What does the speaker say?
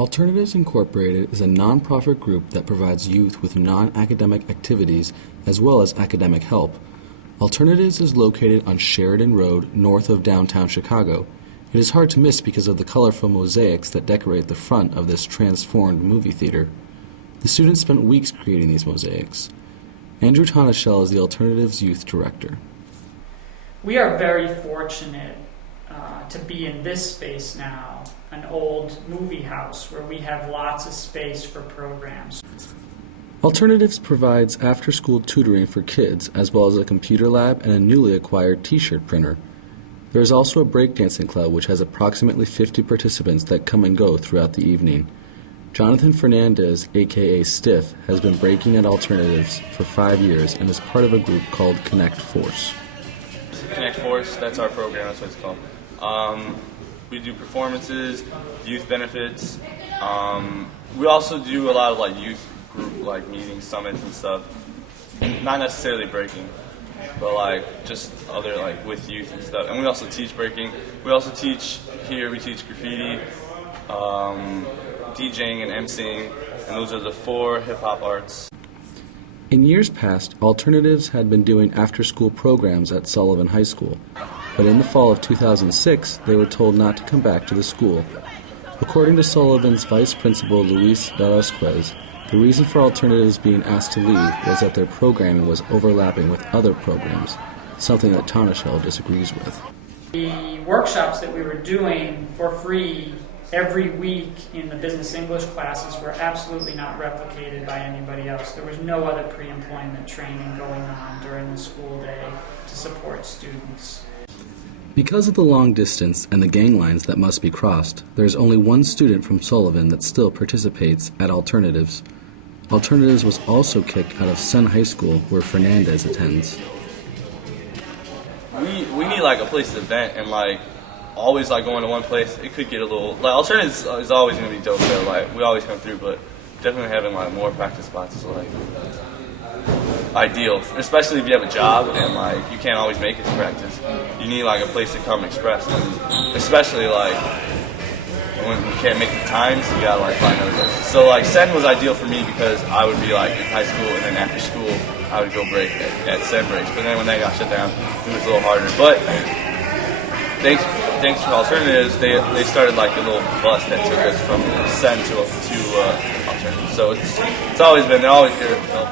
Alternatives Incorporated is a nonprofit group that provides youth with non-academic activities as well as academic help. Alternatives is located on Sheridan Road, north of downtown Chicago. It is hard to miss because of the colorful mosaics that decorate the front of this transformed movie theater. The students spent weeks creating these mosaics. Andrew Tonashell is the Alternatives Youth Director. We are very fortunate to be in this space now, an old movie house where we have lots of space for programs. Alternatives provides after-school tutoring for kids, as well as a computer lab and a newly acquired t-shirt printer. There is also a breakdancing club which has approximately 50 participants that come and go throughout the evening. Jonathan Fernandez, aka Stiff, has been breaking at Alternatives for 5 years and is part of a group called Connect Force. Connect Force, that's our program, that's what it's called. We do performances, youth benefits. We also do a lot of youth group meetings, summits and stuff. Not necessarily breaking, but just other with youth and stuff. And we also teach breaking. We also teach here. We teach graffiti, DJing and emceeing, and those are the 4 hip hop arts. In years past, Alternatives had been doing after-school programs at Sullivan High School, but in the fall of 2006, they were told not to come back to the school. According to Sullivan's vice principal, Luis Velasquez, the reason for Alternatives being asked to leave was that their programming was overlapping with other programs, something that Tonashell disagrees with. The workshops that we were doing for free every week in the business English classes were absolutely not replicated by anybody else. There was no other pre-employment training going on during the school day to support students. Because of the long distance and the gang lines that must be crossed, there is only one student from Sullivan that still participates at Alternatives. Alternatives was also kicked out of Sun High School, where Fernandez attends. We need a place to vent, and always going to one place, it could get a little Alternatives is always going to be dope there. We always come through, but definitely having more practice spots is ideal, especially if you have a job and you can't always make it to practice. You need a place to come express, and especially when you can't make the times, you gotta find other places. So Sen was ideal for me because I would be in high school, and then after school I would go break at Sen breaks. But then when that got shut down, it was a little harder. But thanks to Alternatives, they started a little bus that took us from Sen to Alternatives. So it's always been, they're always here to help.